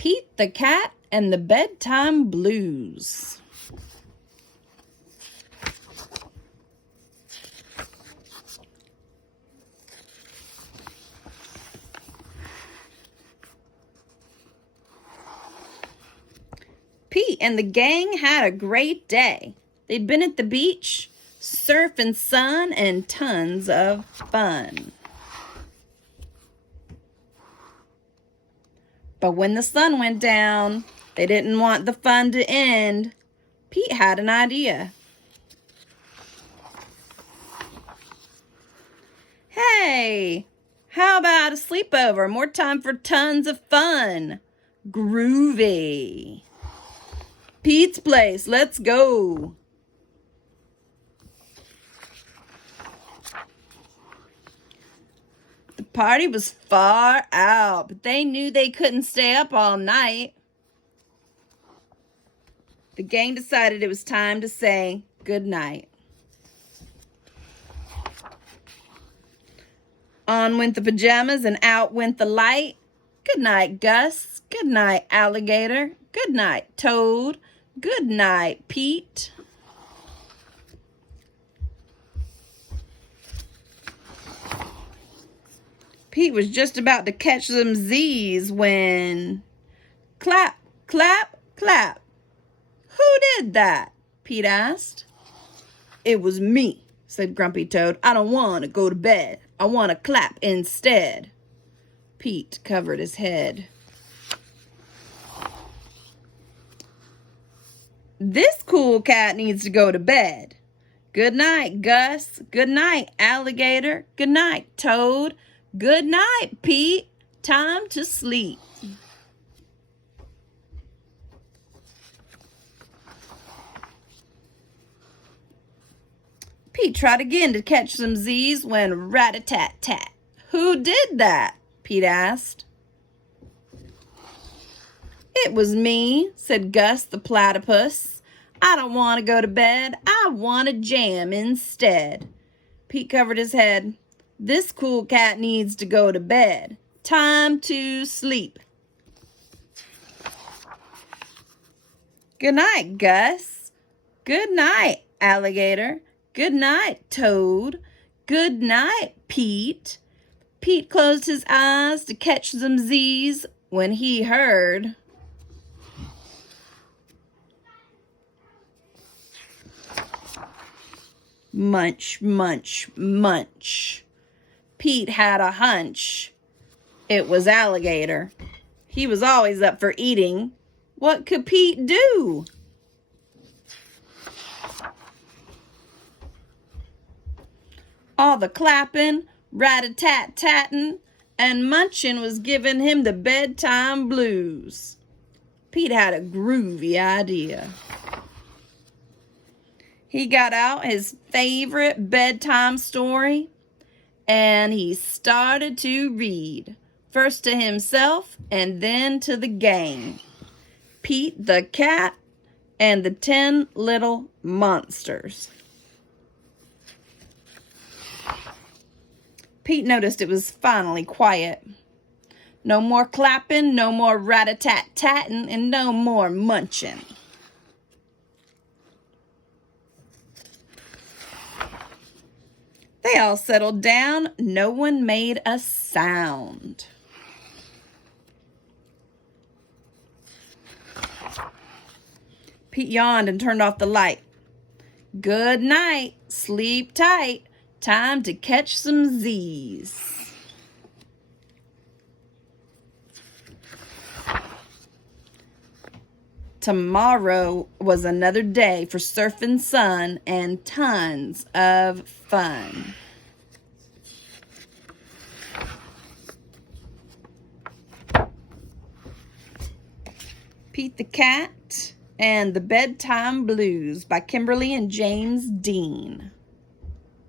Pete the Cat and the Bedtime Blues. Pete and the gang had a great day. They'd been at the beach, surfing sun, and tons of fun. But when the sun went down, they didn't want the fun to end. Pete had an idea. Hey, how about a sleepover? More time for tons of fun. Groovy. Pete's place, let's go. The party was far out, but they knew they couldn't stay up all night. The gang decided it was time to say goodnight. On went the pajamas and out went the light. Good night, Gus. Good night, Alligator. Good night, Toad. Good night, Pete. Pete was just about to catch some Z's when... Clap, clap, clap. Who did that? Pete asked. It was me, said Grumpy Toad. I don't want to go to bed. I want to clap instead. Pete covered his head. This cool cat needs to go to bed. Good night, Gus. Good night, Alligator. Good night, Toad. Good night, Pete. Time to sleep. Pete tried again to catch some Z's when rat-a-tat-tat. Who did that? Pete asked. It was me, said Gus the platypus. I don't want to go to bed. I want to jam instead. Pete covered his head. This cool cat needs to go to bed. Time to sleep. Good night, Gus. Good night, Alligator. Good night, Toad. Good night, Pete. Pete closed his eyes to catch some Z's when he heard... Munch, munch, munch. Pete had a hunch. It was Alligator. He was always up for eating. What could Pete do? All the clapping, rat-a-tat-tatting, and munching was giving him the bedtime blues. Pete had a groovy idea. He got out his favorite bedtime story, and he started to read, first to himself and then to the gang. Pete the Cat and the 10 Little Monsters. Pete noticed it was finally quiet. No more clapping, no more rat-a-tat-tatting, and no more munching. They all settled down. No one made a sound. Pete yawned and turned off the light. Good night. Sleep tight. Time to catch some Z's. Tomorrow was another day for surfing sun and tons of fun. Pete the Cat and the Bedtime Blues by Kimberly and James Dean.